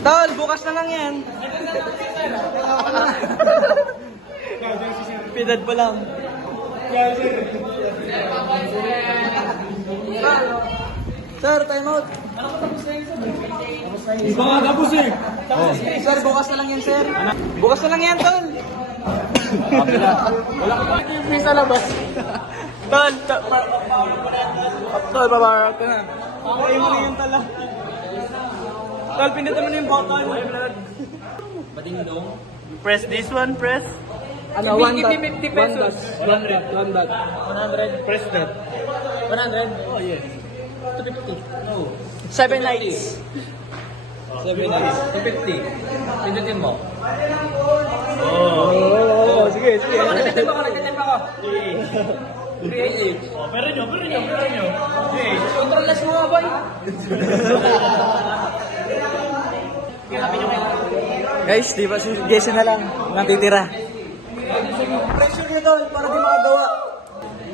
Tol, bukas na lang yan. Pidad pa lang. Sir, time out. Iba nga tapos eh. Sir, bukas na lang yan, sir. Bukas na lang yan, tol. Wala ka pa yung sa labas. Tol, tol, babarap ka na. Okay mo na yung tala. Tol, pindutin mo na yung button. Press this one, press. Ano, 1 dot. 50 pesos. 100. 1 dot. 100. Press that. 100. Oh, yes. 250. No. 7 lights. 7 nights. 250. Pindutin mo. Oh, sige, sige. Nagtatempa ko. 388. Oh, pero nyo. Okay. Control less mo, boy. Guys, di ba si Jason na lang natitira. Pressure nyo doon para di makagawa.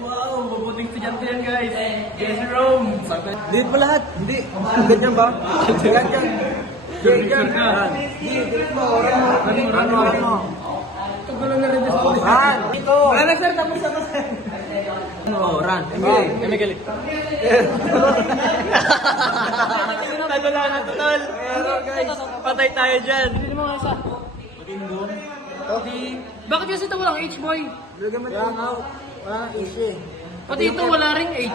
Wow, mabuting estudyante yan guys. Yes, Rome. Dito pa lahat. Hindi. Ganyan ba? Ganyan. Ganyan ka. Ano? Tagal na rin sa Ran! Wala na sir, tapos na sir. Oh, run. Emigali. Tato lang na totol. Pero guys, patay tayo dyan. Hindi mo nga isa. Bakit kasi ito walang H, boy? Wala na issue eh. Pati ito wala ring H.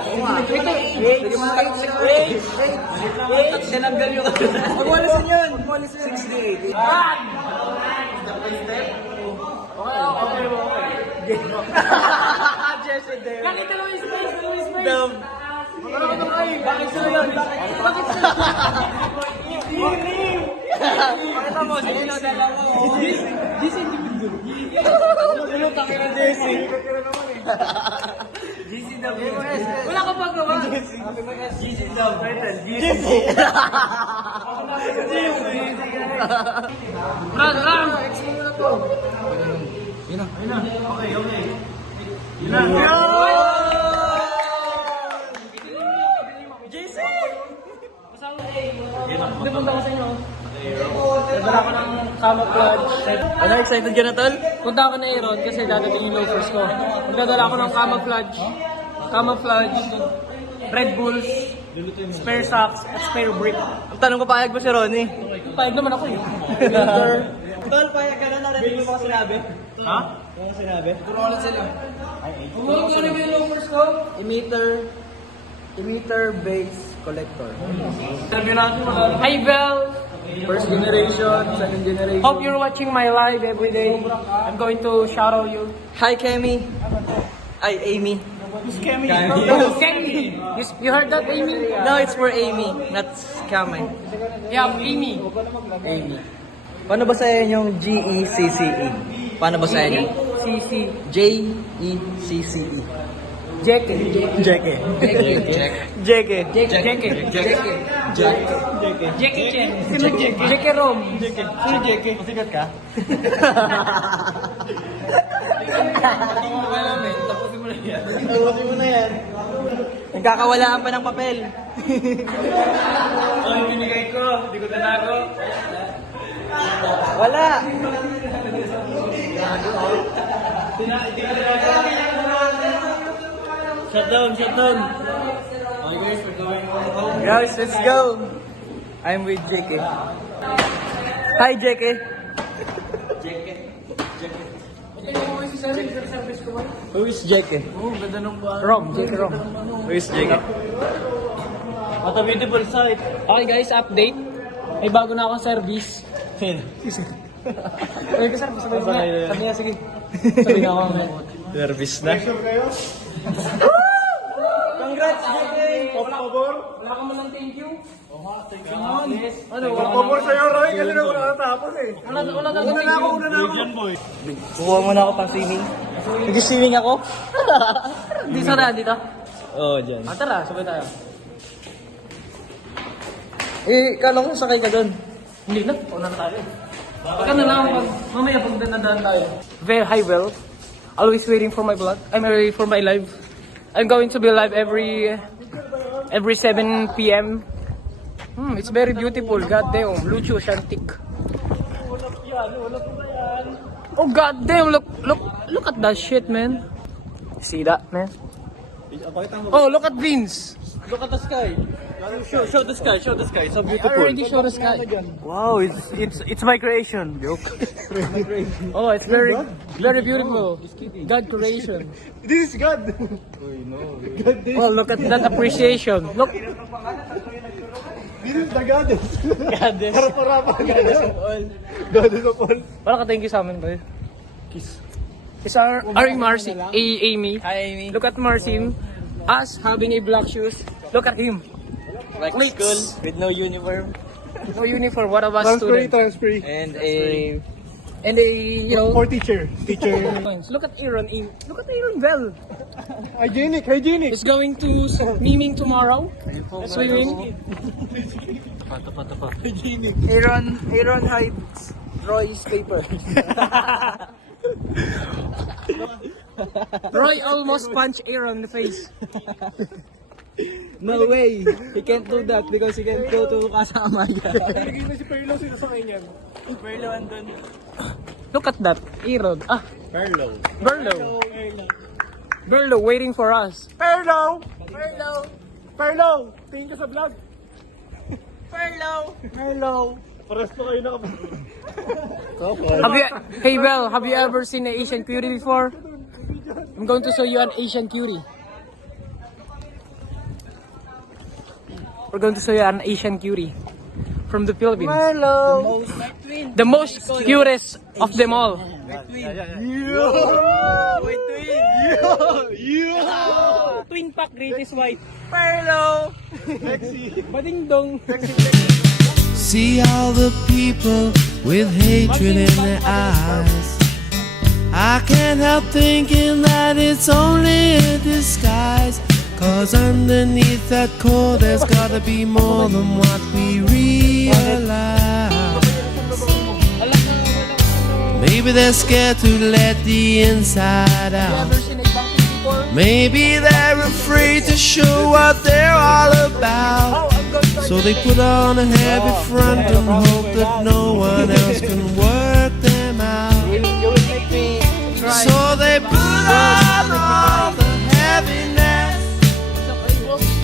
Ito. Sinanggal yung Magwalisin yun. Magwalisin yun. 68. Jesse Dave. Bakit dalawang space? Dove. Bakit sila yun? Bakit sila? Pakita mo, sino dalawa? This individual. Sino takin na Jesse? Wala ka pa gawa. Jesse Dove. Jesse. Ram. Jesse! Hindi punta ko sa inyo. Nadala ko ng camouflage. Ano, excited ka na, tol? Punta ako na Aaron kasi dadating yung loafers ko. Magdadala ko ng camouflage, Red Bulls, spare socks, at spare brick. Ang tanong ko, payag ba si Ronnie? Pahig naman ako eh. Winter. Tol, payag ka na, narinig mo mga sinabi? Ha? Yung mga sinabi? Umulang ko yung loafers ko. Emitter base collector. Sabi natin Hi, Bel. First generation, second generation. Hope you're watching my live every day. I'm going to shout out you. Hi, Kemi. Ay, Amy. Who's Kemi? Kemi. You heard that, Amy? No, it's for Amy, not Kami. Yeah, Amy. Amy. Paano basahin yung G-E-C-C-E? Paano basahin yung CC. J-E-C-C-E? Jeke. Jeke. Jeke. Jeke Chen. Sino Jeke? Jeke Rom. Sino Jeke? Masigat ka? Tapusin mo na yan. Nagkakawalaan pa ng papel. Ano binigay ko? Hindi ko tinago. Wala. Shut down. Okay guys, we're going home. Guys, let's go. I'm with JK. Hi, JK. Who is JK? Oh, ganda nung buwan. Rom, JK Rom. Who is JK? What a beautiful sight. Okay guys, update. May bago na akong service. Okay ka sir, sabi na. Sabi na, sige. Sabi na ako. Nervous na. Congrats, JK! Wala ka man ng thank you. Ano? Pabor sa'yo, Roy, kasi na wala natapos eh. Wala na thank you. Una na ako. Kukuha mo na ako pang swimming. Nag-swimming ako? Di sa na dito. Oo, dyan. Tara, sabay tayo. Eh, kala ko sakay ka doon. Hindi na, una na tayo. Pagka na lang, mamaya pag nadaan tayo. Very high well. Always waiting for my vlog. I'm ready for my live. I'm going to be live every 7 p.m. It's very beautiful. God damn. Lucio Shantik. Oh god damn, look at that shit, man. See that, man? Oh, look at Vince. Look at the sky. Show the sky. So I beautiful. already showed the sky. Wow, it's my creation. Joke. Oh, it's very beautiful. God creation. This is God. Oh, look at that appreciation. Look. This is the goddess. Goddess. Harap-harapan. Goddess of all. Wala ka thank you sa amin, boy. Kiss. It's our Marcy. Amy. Hi, Amy. Look at Marcin. Us having a black shoes. Look at him. Like Leaks. school with no uniform No uniform. What about Transferee, student? transferee. and a And a, you know. For teacher. Teacher. Look at Aaron. Look at Aaron Bell. Hygienic. He's going to swimming tomorrow. Swimming. Aaron hides Roy's paper. Roy almost punched Aaron in the face. No way. He can't do that because he can't go to kasama yan. Nagiging na si Perlo, sino sa kanya? Perlo andun. Look at that. Aaron. Perlo. Berlo waiting for us. Perlo! Perlo! Tingin ka sa vlog. Perlo! Pares pa kayo Hey Bell, have you ever seen an Asian cutie before? I'm going to show you an Asian cutie. We're going to show you an Asian cutie from the Philippines. The most cutest of them all. Twin pack, greatest white. Perlo! Bading dong. See all the people with hatred in their eyes. I can't help thinking that it's only a disguise. Cause underneath that core there's gotta be more than what we realize. Maybe they're scared to let the inside out. Maybe they're afraid to show what they're all about. So they put on a heavy front and hope that no one else can work them out. So they put on all the heaviness,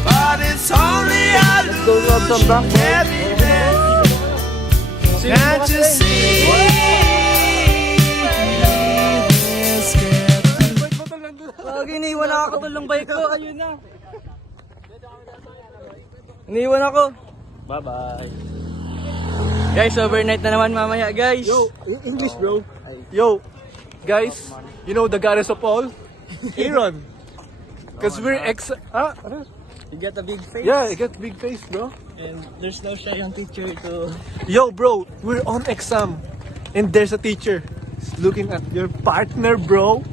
but it's only illusion heaviness. Can't you see? They're scared. Iniwan ako tulong bike ko. Ayun na. Iniwan ako. Bye-bye. Guys, overnight na naman mamaya, guys. Yo, English bro. Yo, guys, you know the goddess of all? Aaron. Cause we're You got a big face. Yeah, I got big face bro. And there's no shy young teacher to... Yo bro, we're on exam. And there's a teacher looking at your partner bro.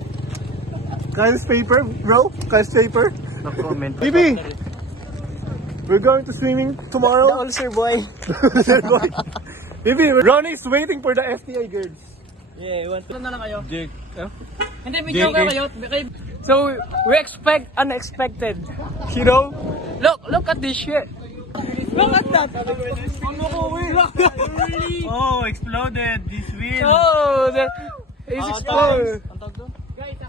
Kyle's paper bro. Kyle's paper. No comment. Bibi, we're going to swimming tomorrow. The ulcer boy. Bibi, Ronnie's waiting for the FTI girls. Yeah, want to... na lang kayo? Jake. Hindi, video kayo. So, we expect unexpected. You know? Look at this shit. Look at that. Oh, exploded. This wheel. Oh, it's exploded.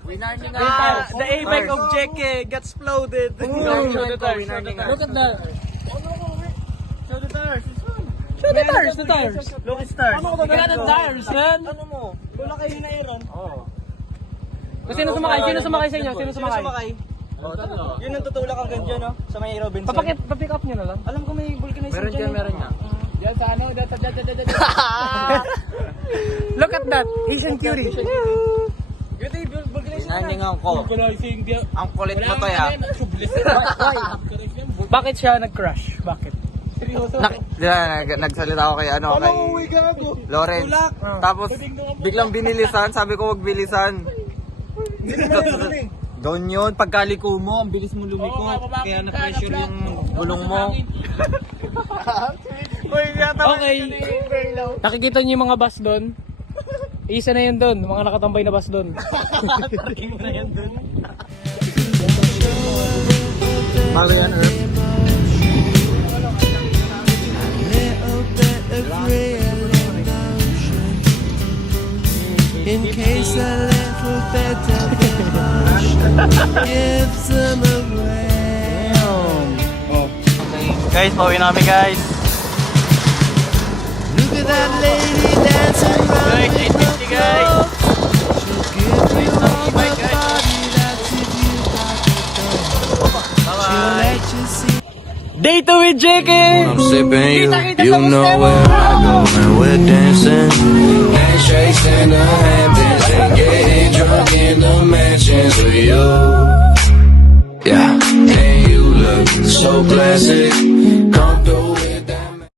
The A-bike of Jeke got exploded. Look at that. Show the tires. Show the tires. Look at stars. Look at the tires, man. Ano mo? Wala kayo na Aaron. Sino sumakay sa inyo? Sino sumakay? Yun ang tutulak hanggang dyan, no? Sa may Robinson. Papick up nyo na lang. Alam ko may vulcanizing dyan. Meron nga. Look at that. Asian cutie. Naningan ko. Ang kulit mo to, ya. Bakit siya nag-crash? Bakit? Nagsalita ako kay kay Lawrence. Tapos biglang binilisan, sabi ko wag bilisan. Doon yun, pagkaliko mo, ang bilis mo lumiko. Kaya na-pressure yung gulong mo. Okay. Nakikita niyo yung mga bus doon? Isa na yun doon, mga nakatambay na bus doon. Paano yan, Earth? a frail emotion. In case a little bit of emotion gives them away. Guys, pauwi namin guys. Look at that lady dancing round Guys, in the 850 guys. floor. She'll give you all the body that's if you got the dough. She'll let you see. Day 2 with JK! I'm sipping you, you know where I go when we're dancing.